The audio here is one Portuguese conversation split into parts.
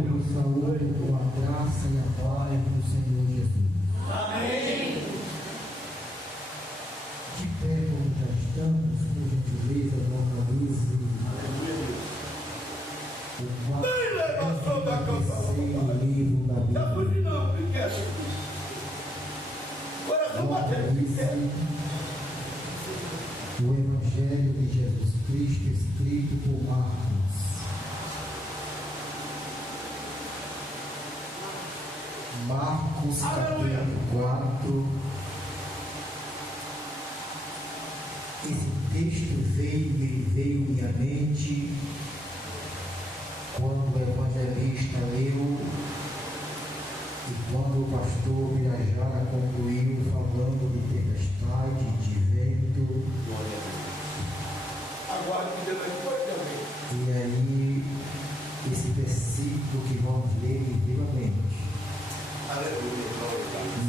vos saúdo com a graça e a paz do Senhor Jesus. Amém. De pé, como já estamos, por gentileza, normalize o terceiro livro da Bíblia. Normalize o Evangelho de Jesus Cristo escrito por Marcos. Marcos capítulo 4. Esse texto veio à minha mente quando o evangelista leu e quando o pastor Birajara concluiu falando de tempestade, de vento. Agora que Deus foi também. E aí, esse versículo que vamos ler me veio à mente.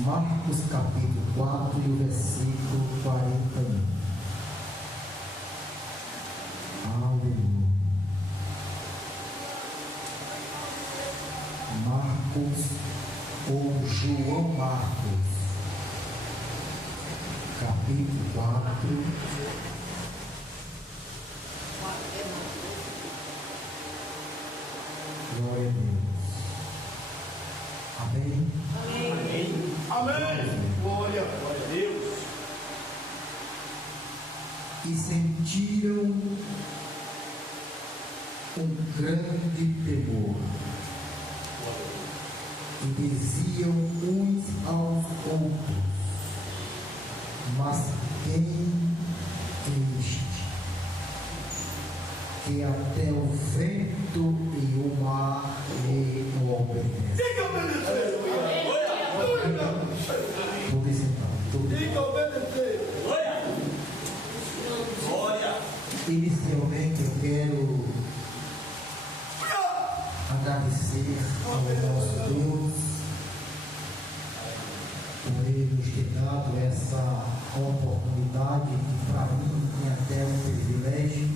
Marcos capítulo 4 e o versículo 41. Aleluia. Marcos ou João Marcos, capítulo 4. Glória a Deus. Amém? Amém. Amém. Glória a Deus. E sentiram um grande temor. E diziam uns aos outros: mas quem é este, que até o vento e o mar lhe obedecem? Tem que obedecer. Pode sentar. Tem que obedecer. Glória. Inicialmente eu quero agradecer ao nosso Deus por Ele nos ter dado essa oportunidade que para mim é até um privilégio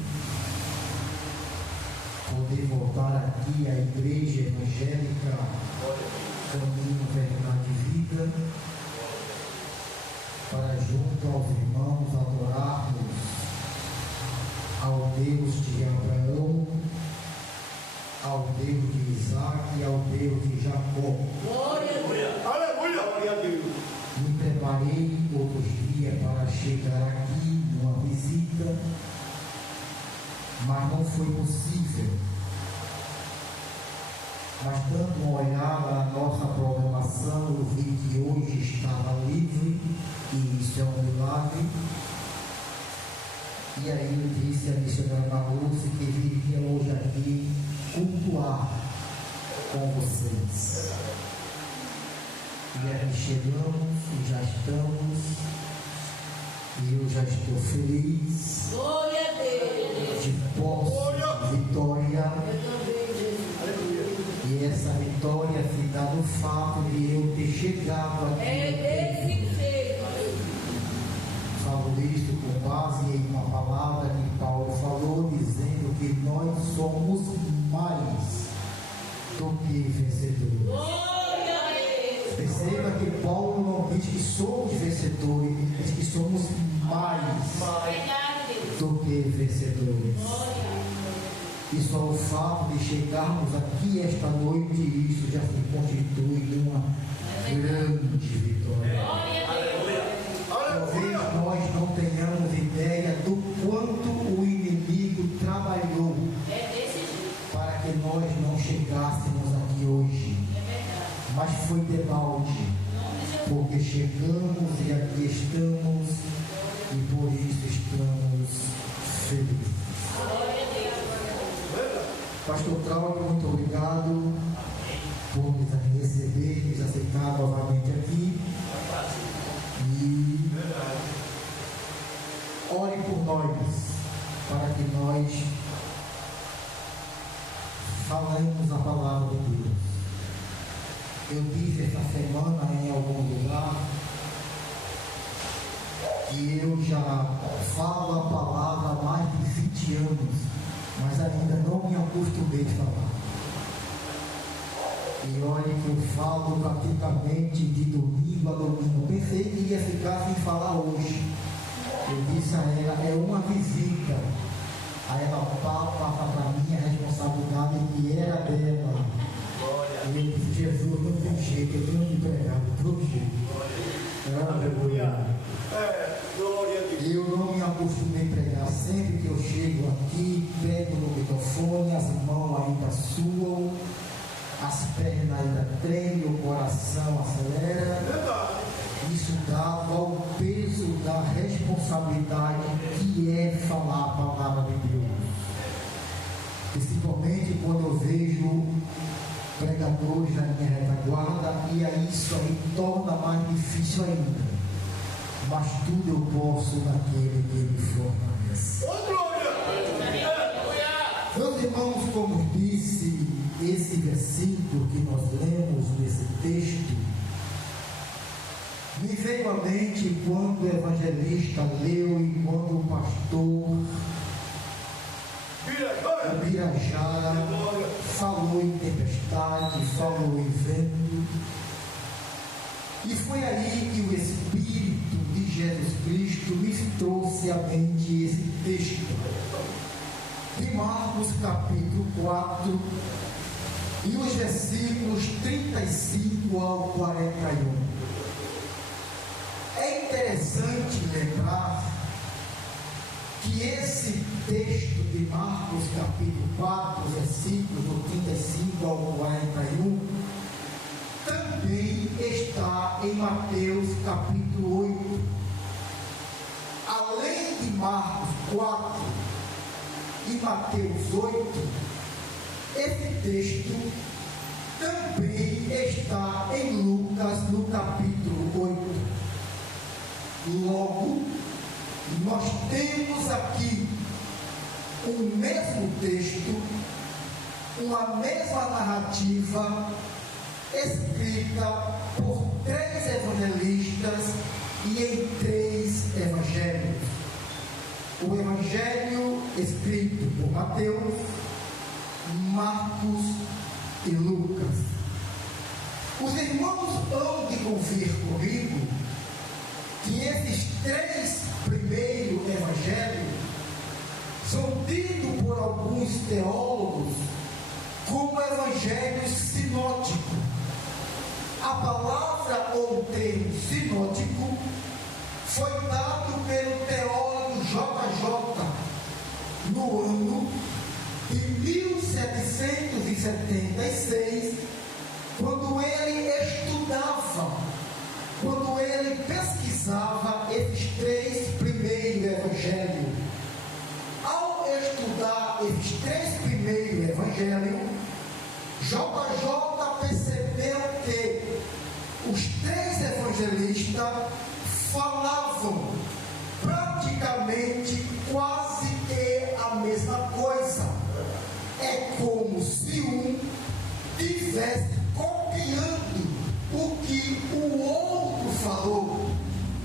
poder voltar aqui à Igreja Evangélica Caminho, Verdade e Vida, para junto aos irmãos adorarmos ao Deus de Abraão, ao Deus de Isaac e ao Deus de Jacó. Glória a Deus. Aleluia. Glória a Deus. Me preparei outros dias para chegar aqui numa visita, mas não foi possível. Mas dando uma olhada na nossa programação, eu vi que hoje estava livre, e isso é um milagre. E aí eu disse a missionária Marluce que viria hoje aqui cultuar com vocês. E aí chegamos, e já estamos, e eu já estou feliz. Glória a Deus. De posse, vitória. E essa vitória se dá no fato de eu ter chegado aqui. É desse jeito. Falo isso com base em uma palavra que Paulo falou, dizendo que nós somos mais do que vencedores. Glória a Deus. Perceba que Paulo não diz que somos vencedores, ele diz que somos mais do que vencedores. E só o fato de chegarmos aqui esta noite, isso já se constitui uma grande vitória. Talvez nós não tenhamos ideia do quanto o inimigo trabalhou para que nós não chegássemos aqui hoje. Mas foi de balde, porque chegamos e aqui estamos, e por isso estamos felizes. Pastor Cláudio, muito obrigado por nos receber, nos aceitar novamente aqui. E ore por nós, para que nós falemos a palavra de Deus. Eu disse essa semana em algum lugar que eu já falo a palavra há mais de 20 anos, mas ainda não me acostumei a falar. E olha que eu falo praticamente de domingo a domingo. Pensei que ia ficar sem falar hoje. Eu disse a ela, é uma visita. Aí ela passa para mim a responsabilidade que era dela. E eu disse, Jesus, não tem jeito, eu tenho que pregar de todo jeito. Aleluia. Glória a Deus. Eu não me acostumei a pregar. Sempre que eu chego aqui, pego no microfone, as mãos ainda suam, as pernas ainda tremem, o coração acelera. Verdade. Isso dava o peso da responsabilidade que é falar a palavra de Deus. Principalmente quando eu vejo pregadores na minha retaguarda, e aí isso aí torna mais difícil ainda. Mas tudo eu posso naquele que me fortalece. Meus irmãos, como disse, esse versículo que nós lemos nesse texto me veio à mente quando o evangelista leu e quando o pastor Birajara falou em tempestade, falou em vento. E foi aí que o Espírito de Jesus Cristo me trouxe à mente esse texto de Marcos capítulo 4 e os versículos 35 ao 41. É interessante lembrar que esse texto de Marcos capítulo 4, versículos do 35 ao 41, também está em Mateus capítulo 8. Além de Marcos 4 e Mateus 8, esse texto também está em Lucas no capítulo 8. Logo, nós temos aqui o mesmo texto, uma mesma narrativa escrita por 3 evangelistas e em 3 evangelhos. O evangelho escrito por Mateus, Marcos e Lucas. Os irmãos hão de convir comigo que esses 3 primeiros evangelhos são tidos por alguns teólogos como evangelhos sinóticos. A palavra ou o termo sinótico foi dado pelo teólogo J.J. no ano de 1776, quando ele estudava, quando ele pesquisava esses 3 primeiros evangelhos. Ao estudar esses 3 primeiros evangelhos, J.J. percebeu que os 3 evangelistas falavam praticamente quase que a mesma coisa. É como se um estivesse copiando o que o outro falou.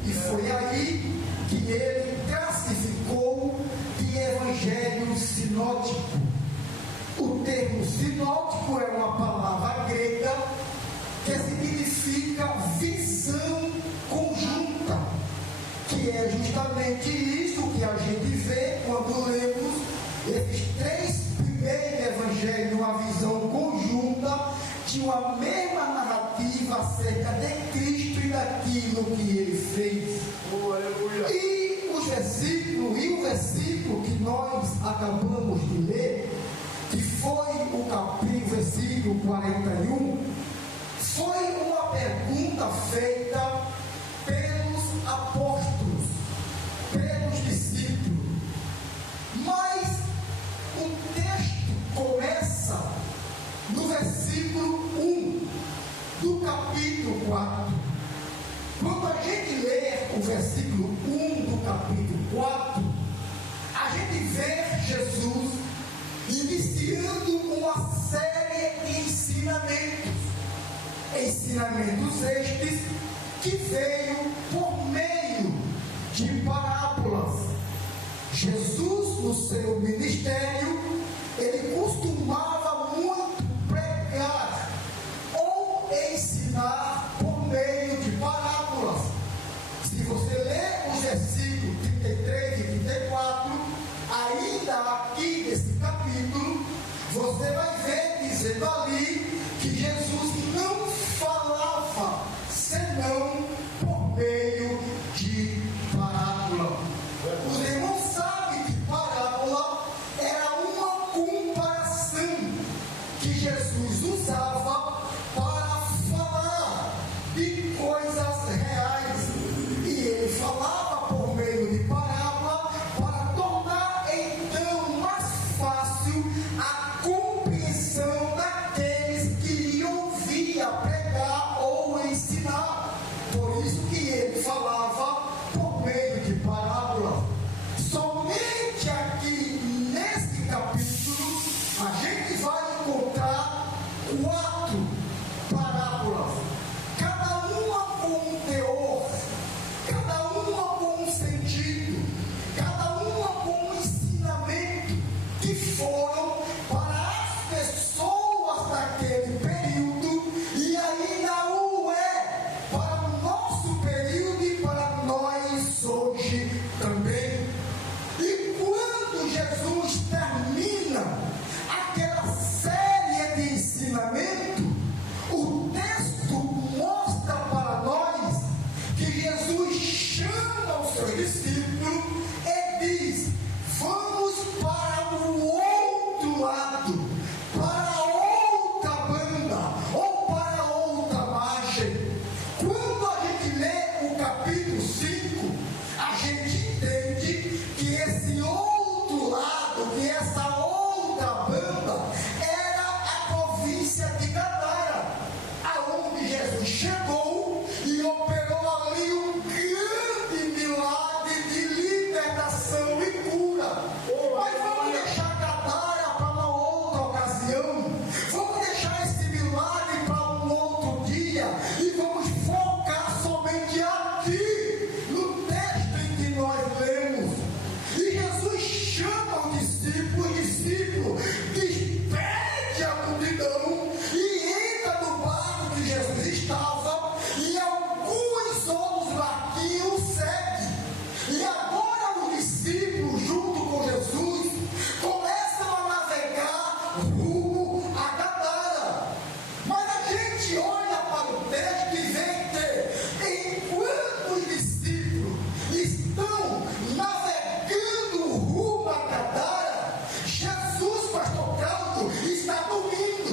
E foi aí que ele classificou de evangelho sinótico. O termo sinótico é uma palavra grega que significa visão conjunta, que é justamente isso que a gente vê quando lemos esses 3 primeiros evangelhos, uma visão conjunta de uma mesma narrativa acerca de Cristo e daquilo que ele fez. E o versículo que nós acabamos de ler, que foi o capítulo, versículo 41, foi uma pergunta feita pelos apóstolos, pelos discípulos. Mas o texto começa no versículo 1 do capítulo 4. Quando a gente lê o versículo 1 do capítulo 4, a gente vê Jesus iniciando uma série de ensinamentos estes que veio por meio de parábolas. Jesus, no seu ministério, ele costumava muito pregar ensinar por meio de parábolas. Se você ler os versículos 33 e 34, ainda aqui nesse capítulo, você vai ver dizendo ali que Jesus não falava senão por meio de parábola. Os irmãos sabem que parábola era uma comparação que Jesus usava para falar de coisas reais. E ele falava por meio de parábola para tornar então mais fácil a compreensão daqueles que ouviam pregar ou ensinar. Por isso que ele falava por meio de parábola. Somente aqui nesse capítulo a gente vai encontrar 4 parábolas, cada uma com um teor, cada uma com um sentido, cada uma com um ensinamento que foram para as pessoas daquele período e ainda o é para o nosso período e para nós hoje também. E quando Jesus termina aquela série de ensinamento, o texto mostra para nós que Jesus chama os seus discípulos e diz: vamos para o outro lado, para outra banda ou para outra margem. Quando a gente lê o capítulo 5, a gente entende que esse outro lado, que essa outra banda era a província de Gadara, aonde Jesus chegou e operou ali um grande milagre de libertação e cura. Mas vamos deixar Gadara para uma outra ocasião, vamos deixar esse milagre para um outro dia e vamos focar somente aqui no texto em que nós lemos. E Jesus chama o discípulo, despede a multidão e entra no barco que Jesus estava, e alguns outros barquinhos o seguem. E agora os discípulos, junto com Jesus, começam a navegar rumo a Gadara. Mas a gente olha para o texto e vê que enquanto os discípulos estão navegando rumo a Gadara, Jesus, pastor Caldo, está dormindo.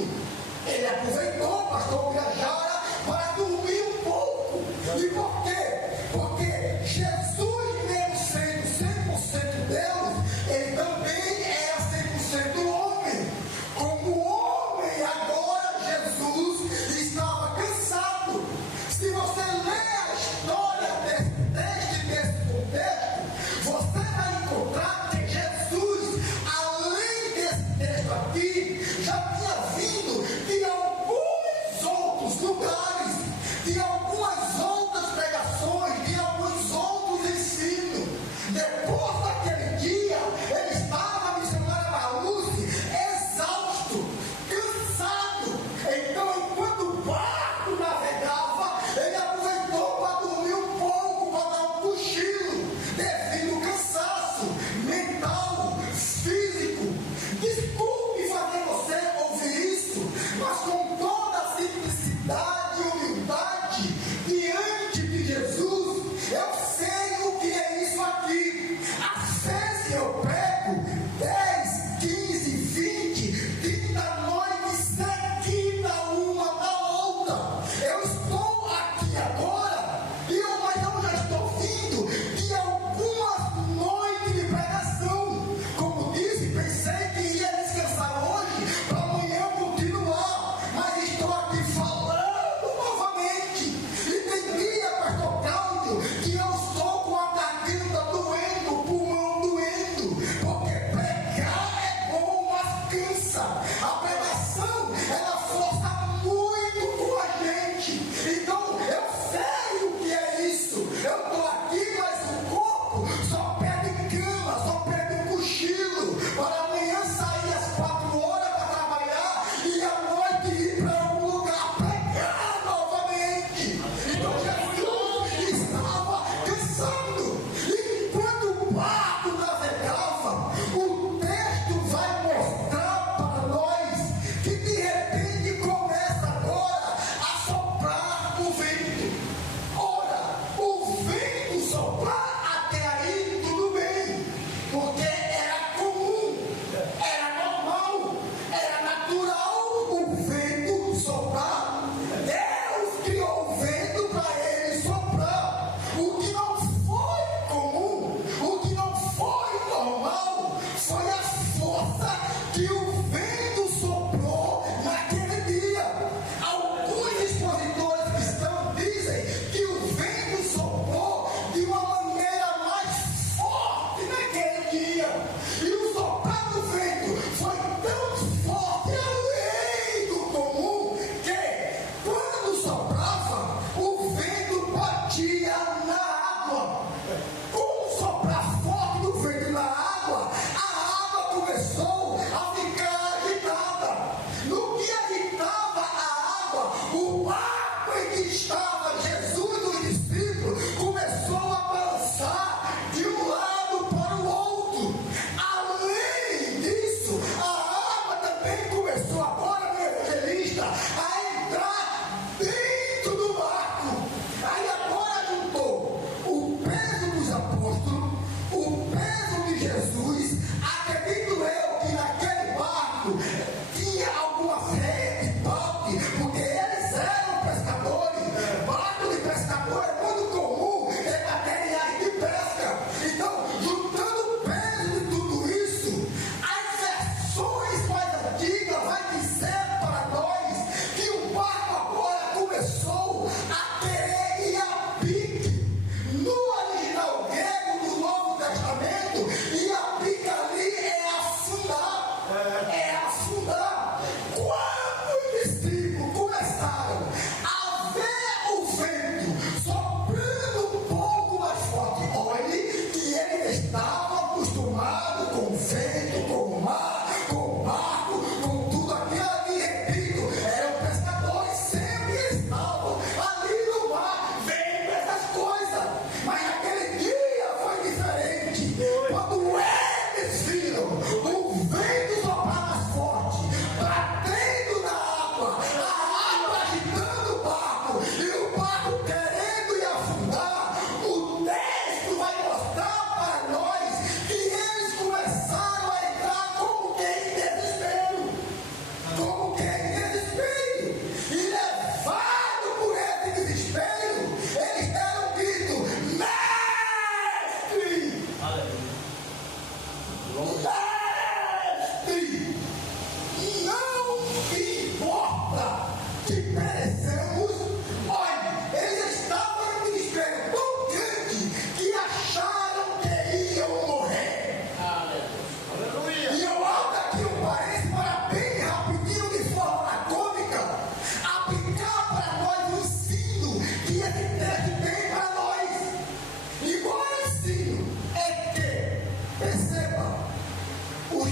Ele aproveitou, pastor Grajara, para dormir um pouco. E por quê? Porque Jesus, mesmo sendo 100% Deus, ele também era 100% homem. Como homem, agora Jesus estava cansado. Se você ler a história desse texto e desse contexto, você vai encontrar que Jesus, além desse texto aqui, já tinha vindo de alguns outros lugares, de algumas outras pregações, de alguns outros ensinos. Depois daquele dia, ele estava na missionária Barluce, exausto, cansado. Então, enquanto o barco navegava, ele aproveitou para dormir um pouco, para dar um cochilo, devido ao cansaço mental, físico. Desculpe fazer você ouvir isso, mas com toda a simplicidade e humildade diante de Jesus, eu sei o que é isso aqui. Às vezes eu prego 10, 15, 20, 30 noites seguidas uma da outra. Eu estou aqui agora, mas eu já estou vindo de algumas noites de pregação. Como disse, pensei que ia descansar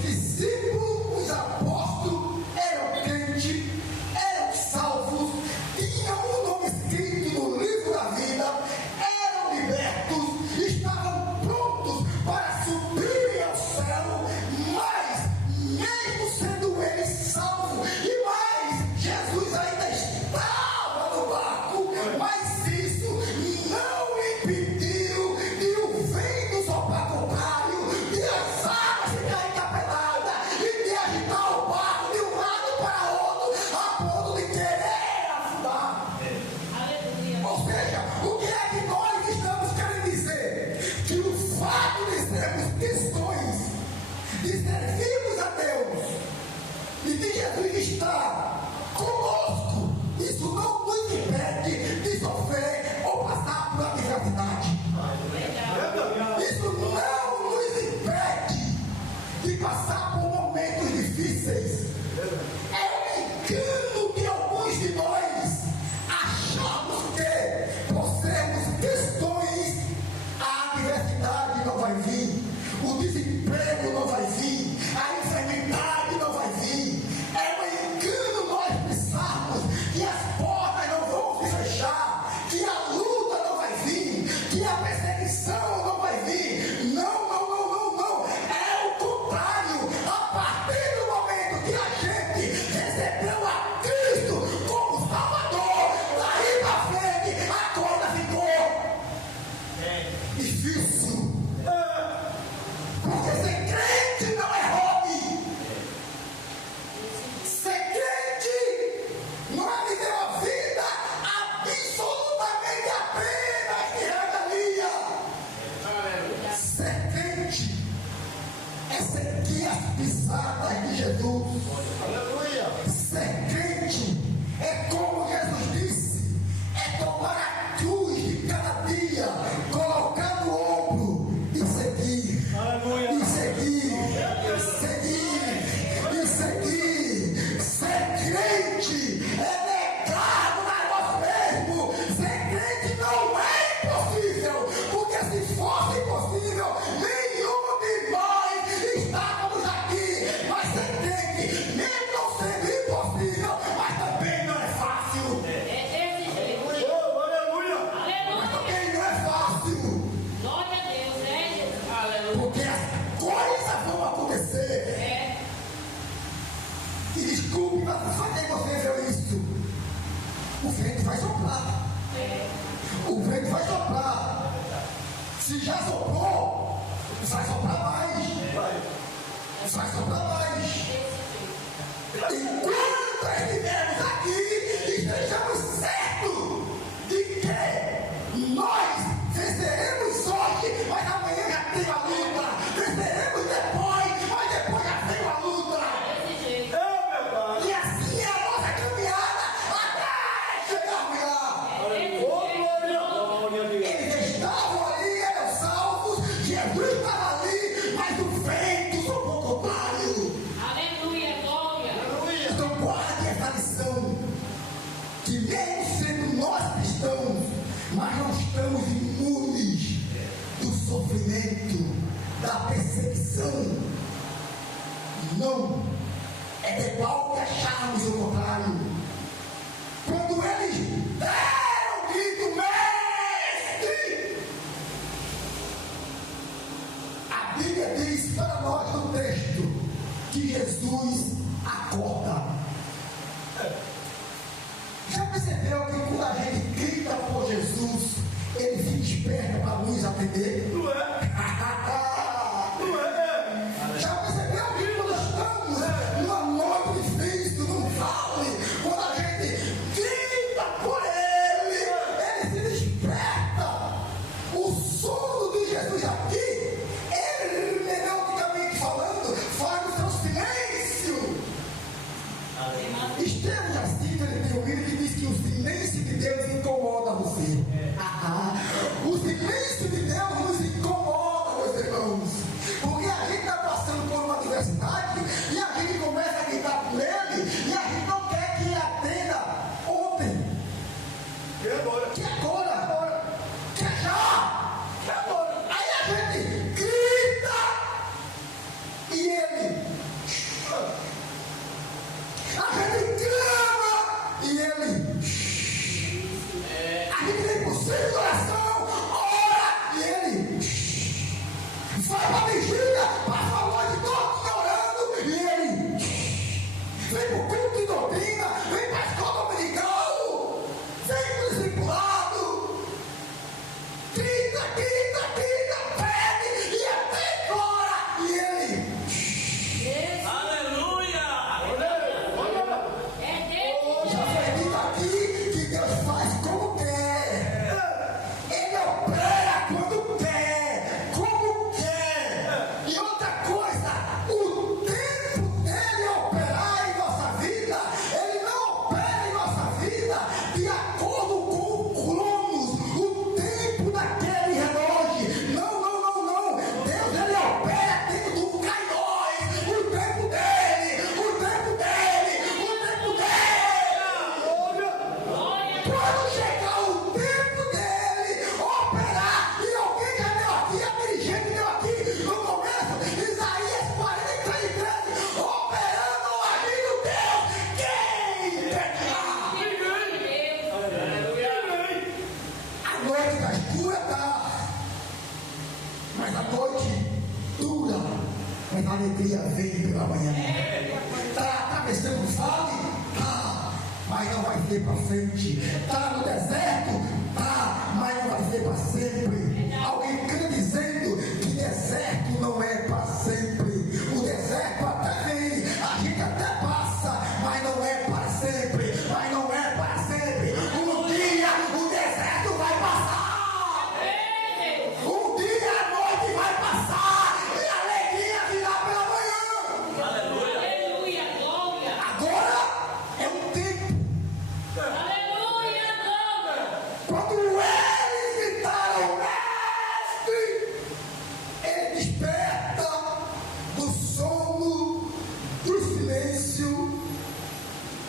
discípulos, os apóstolos, eram crentes, eram salvos, tinham um nome escrito no livro da vida, eram libertos, estavam prontos para subirem ao céu, mas, mesmo sendo eles salvos, e mais, Jesus ainda estava no barco, mas isso não impediu de o vento soprar contrário, de as águas ficarem encapenadas e de agitar o barco de um lado para outro, a ponto de querer afundar. Aleluia. Ou seja, o que é que nós estamos querendo dizer? Que o fato de sermos cristãos, de servirmos a Deus e de Jesus estar conosco, isso não nos impede de sofrer ou passar por adversidade. Isso não nos impede de passar por momentos difíceis. É um engano de alguns de nós acharmos que, por sermos cristãos, a adversidade não vai vir, o desemprego não vai vir, a enfermidade não vai vir. É um engano nós pensarmos que as portas não vão se fechar, que a luta não vai vir, que a perseguição não vai vir. Não, não, não, não, não. É o contrário. A partir do momento que a gente recebeu a Cristo como Salvador, daí para frente a coisa ficou difícil. Porque ser crente não é hobby. Ser crente não é viver uma vida absolutamente apenas de regalia. Ser crente é seguir as pisadas de Jesus. Aleluia. Ser crente é como Jesus disse, é tomar a cruz de cada dia, colocar no ombro e seguir. Aleluia. E seguir, seguir, e seguir. Ser crente é negar a nós mesmos. Ser crente não é impossível, porque se fosse impossível, nenhum de nós estávamos aqui. Mas ser crente, mesmo não sendo impossível, mas também não é fácil. É desse jeito. Oh, aleluia. Aleluia. Também não é fácil, Glória a Deus, né, Jesus? Aleluia. porque as coisas vão acontecer. É. E desculpe, mas fazer você ver isso. O vento vai soprar. O vento vai soprar. Se já soprou, vai soprar mais. Vai soprar mais. Enquanto estivermos aqui, estejamos certos de que nós venceremos hoje, mas amanhã já tem a luta. Venceremos depois, mas depois já tem a luta. Desse jeito. É, meu pai. E assim é a nossa caminhada até chegarmos lá. Oh, glória. Glória a Deus. Eles estavam ali, eram salvos, Jesus estava ali, mas o vento soprou contrário. Aleluia, glória. Aleluia. Então guarde essa lição, que mesmo sendo nós cristãos, mas não estamos imunes do sofrimento, da perseguição. Não. É legal que acharmos o contrário. Quando eles deram o grito, mestre, a Bíblia diz para nós no texto que Jesus acorda. Já percebeu que quando a gente grita por Jesus, ele se desperta para nos atender? Não é? Não é? Já percebeu que quando estamos numa noite difícil, num vale, quando a gente grita por ele, ele se desperta. O sono de Jesus aqui, hermeneuticamente falando, faz o seu silêncio. Estevão assim, ele tem um livro que diz que o silêncio de Deus incomoda você. O silêncio de Deus nos outra coisa, o tempo dele operar em nossa vida, ele não opera em nossa vida de acordo com o cronos, o tempo daquele relógio. Não. Deus, ele opera dentro do kairos, o tempo dele. Quando chegar o tempo dele operar, e alguém já deu aqui, a dirigente deu aqui no começo, Isaías 43, operando o amigo Deus, quem pedirá? A noite está escura, tá? Mas a noite dura, mas a alegria vem pela manhã. Está atravessando o vale? Mas não vai ser para frente. Está no deserto? Tá, mas não vai ser para sempre. Alguém crê dizendo que deserto não é para sempre. O deserto até vem, a gente até passa, mas não é para sempre. Um dia o deserto vai passar. Um dia a noite vai passar e a alegria virá pela manhã. Aleluia, glória. Agora é um tempo. Aleluia, glória. Quando eles gritaram, mestre, ele desperta do sono, do silêncio.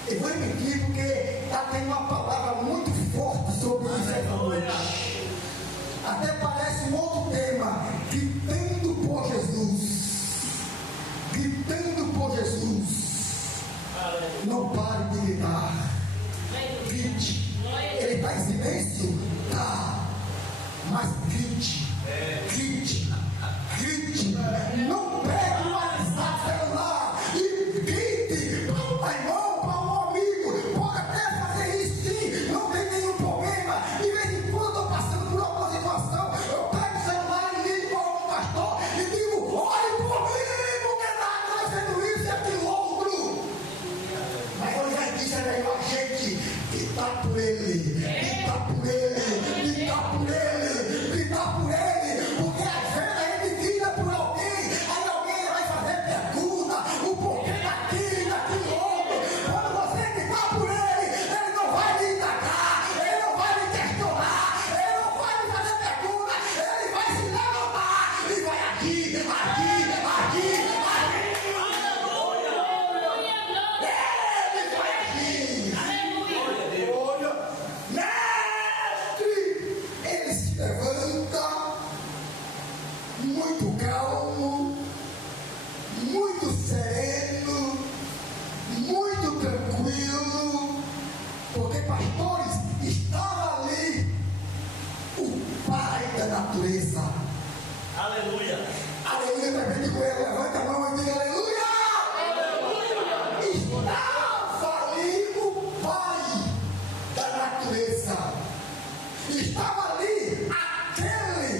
Eu vou repetir porque está tendo uma palavra muito forte sobre isso essa noite. Até parece um outro tema, gritando por Jesus. Não pare de gritar. Grite. Ele está em silêncio? Tá. Mas grite. Não pegue o WhatsApp celular e grite para um irmão, para um amigo. Pode até fazer isso sim, não tem nenhum problema. De vez em quando eu estou passando por alguma situação, eu pego o celular e ligo para um pastor e digo, olhe por mim, porque está acontecendo isso e aquilo outro. Mas eu já disse, é melhor a gente gritar por ele, porque às vezes a gente grita por alguém, aí alguém vai fazer pergunta, o porquê daquilo outro. Quando você gritar por ele não vai lhe atacar, ele não vai lhe questionar, ele não vai lhe fazer pergunta, ele vai se levantar e vai agir. Ele vai agir. Mestre, ele se levanta muito calmo, muito sereno, muito tranquilo, porque pastores, estava ali o Pai da natureza. Aleluia. Repete com ele, levanta a mão e diga aleluia. Estava ali o Pai da natureza. Estava ali aquele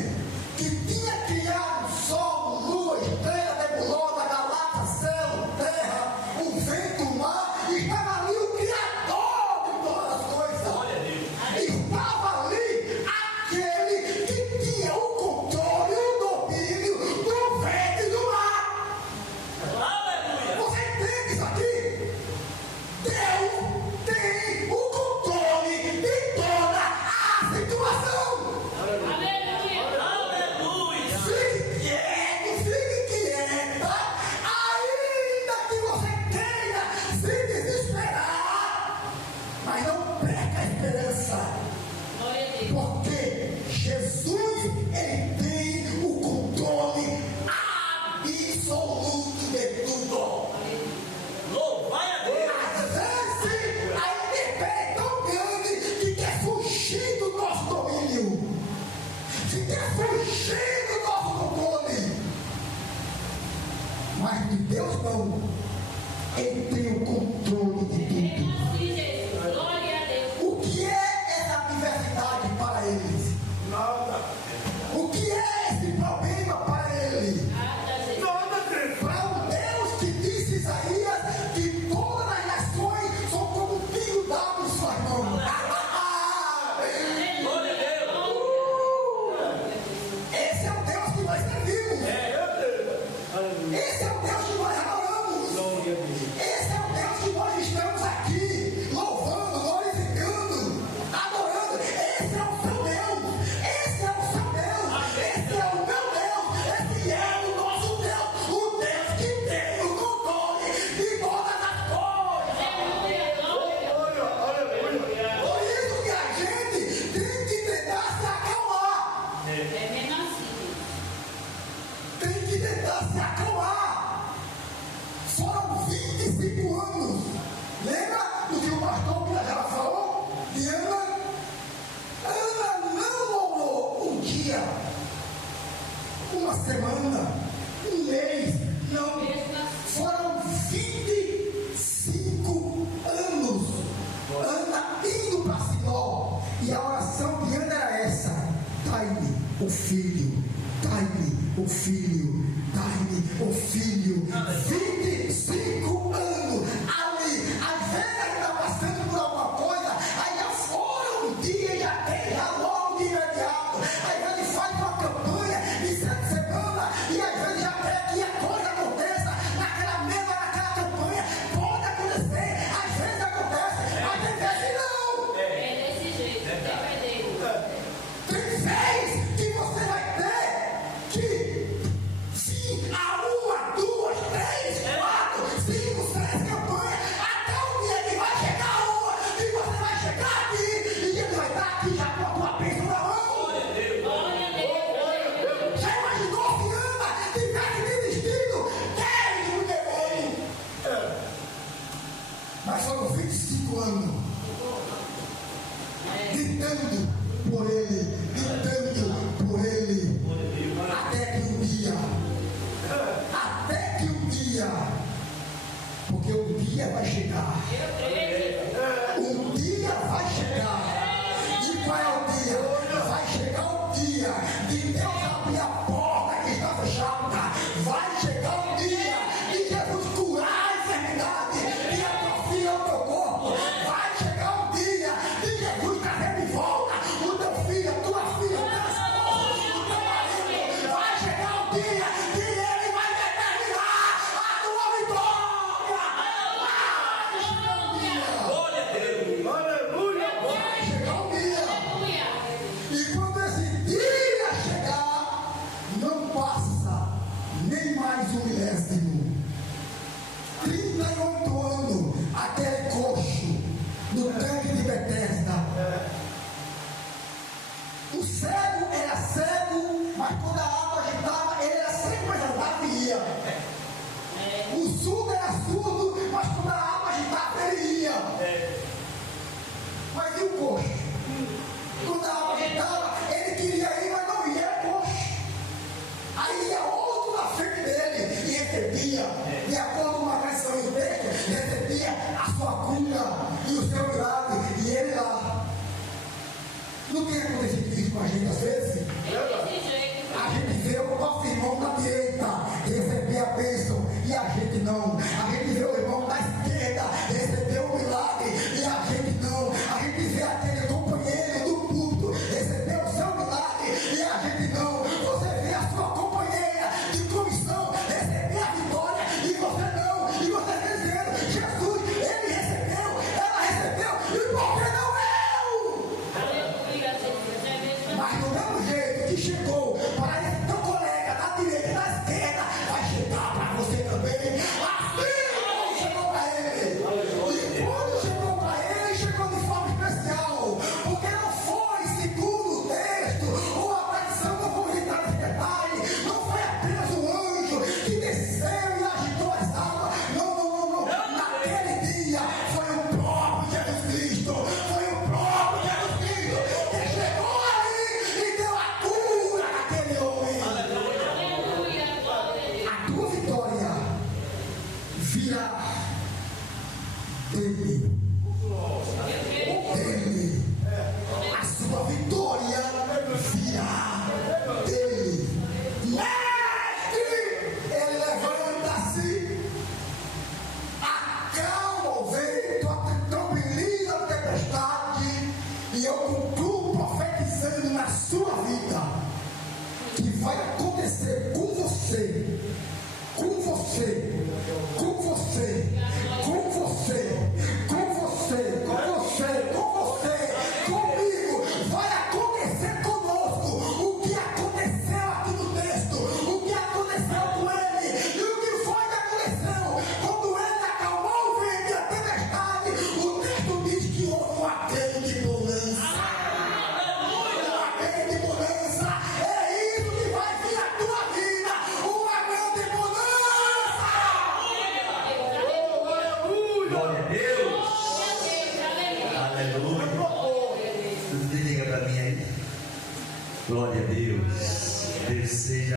que tinha criado sol, lua, estrela, nebulosa, galáxia, céu, terra, o vento, o mar. Estava ali o Criador de todas as coisas. Estava ali aquele que tinha o controle, o domínio do vento e do mar. Aleluia. Você entende isso aqui? Deus tem o controle de toda a situação. Aleluia. Aleluia. Fique quieta, ainda que você queira se desesperar, mas não perca a esperança, Glória a Deus. porque Jesus, ele tem o controle absoluto de tudo. Louvai a Deus. Às vezes a intempérie é tão grande que quer fugir do nosso domínio, que quer fugir do nosso controle. Mas de Deus não. Ele tem o controle de tudo. Assim, Jesus. Glória a Deus. O que é essa adversidade para eles? Nada. O que é esse problema para ele? Nada, Jesus. Nada, Deus. Para o Deus que disse Isaías que todas as nações são como um pingo d'água em suas mãos. Glória a Deus. Esse é o Deus que nós servimos. É, meu Deus. 25 anos ali, às vezes ainda passando por alguma coisa, aí já fora um dia, já tem, já logo de imediato, às vezes faz uma campanha de 7 semanas, e às vezes já quer que a coisa aconteça, naquela campanha, pode acontecer, às vezes acontece, mas tem vezes não. É desse jeito, Tem vezes que você vai ter que, se a 1, 2, 3, 4, 5, 6 campanhas, até o dia que vai chegar uma, que você vai chegar aqui, e ele vai estar aqui já com a tua bênção na mão. glória a Deus. Já imaginou se Ana tivesse desistido? Quem o demônio? Mas foram 25 anos gritando por ele, até que um dia, porque um dia vai chegar, um dia vai chegar, e qual é o dia? Vai chegar o dia de Deus abrir a porta que está fechada, vai chegar o dia de Jesus curar a enfermidade, e a tua filha o teu corpo, vai chegar o dia de Jesus trazer de volta o teu filho, a tua filha, o teu esposo, o teu marido, vai chegar o dia que ele vai determinar a tua vitória, vai chegar o dia. Glória a Deus. Aleluia. Vai chegar o dia. E quando esse dia chegar, não passa nem mais um milésimo. 38 anos, aquele coxo no tanque de Betesda. O cego era cego, mas quando a água agitava, ele era cego, mas andava e ia. O surdo era surdo, mas quando a água agitava, ele ia. Mas e o coxo? Quando a água agitava, ele queria ir, mas não ia, era coxo. Aí ia outro na frente dele e recebia, de acordo com uma canção do texto, recebia a sua cura e o seu milagre, e ele lá. Não tem acontecido isso com a gente às vezes? Desse jeito. A gente vê o nosso irmão da direita receber a bênção e a gente não. A gente vê o irmão da esquerda receber o milagre e a gente não. A gente vê aquele companheiro do culto receber o seu milagre e a gente não. Você vê a sua companheira de comissão receber a vitória e você não. E você está dizendo, Jesus, ele recebeu, ela recebeu, e por que não eu? Aleluia, Jesus. É mesmo. Mas do mesmo jeito que chegou para esse teu colega da direita e da esquerda, vai chegar para você também. Assim como chegou para ele. E quando chegou para ele, chegou de forma especial. Porque não foi segundo o texto, ou a tradição do comunitário de detalhe. Não foi apenas o anjo que desceu e agitou as almas. Não. Naquele dia foi o próprio Jesus Cristo. Foi o próprio Jesus Cristo que chegou ali e deu a cura naquele homem. Aleluia, glória a Deus. A tua vitória virá dele. A sua vitória virá dele. Mestre, ele levanta-se, acalma o vento, tranquiliza a tempestade, e eu concluo profetizando na sua vida que vai acontecer com você, com você, com você, com você, com você, com você, com você, comigo. Vai acontecer conosco o que aconteceu aqui no texto, o que aconteceu com ele e o que foi que aconteceu quando ele acalmou o vento e a tempestade. O texto diz que houve uma grande bonança. Uma grande bonança. É isso que vai vir a tua vida. Uma grande bonança. Glória a Deus. Aleluia. Aleluia. Diga para mim aí. Glória a Deus. Deus seja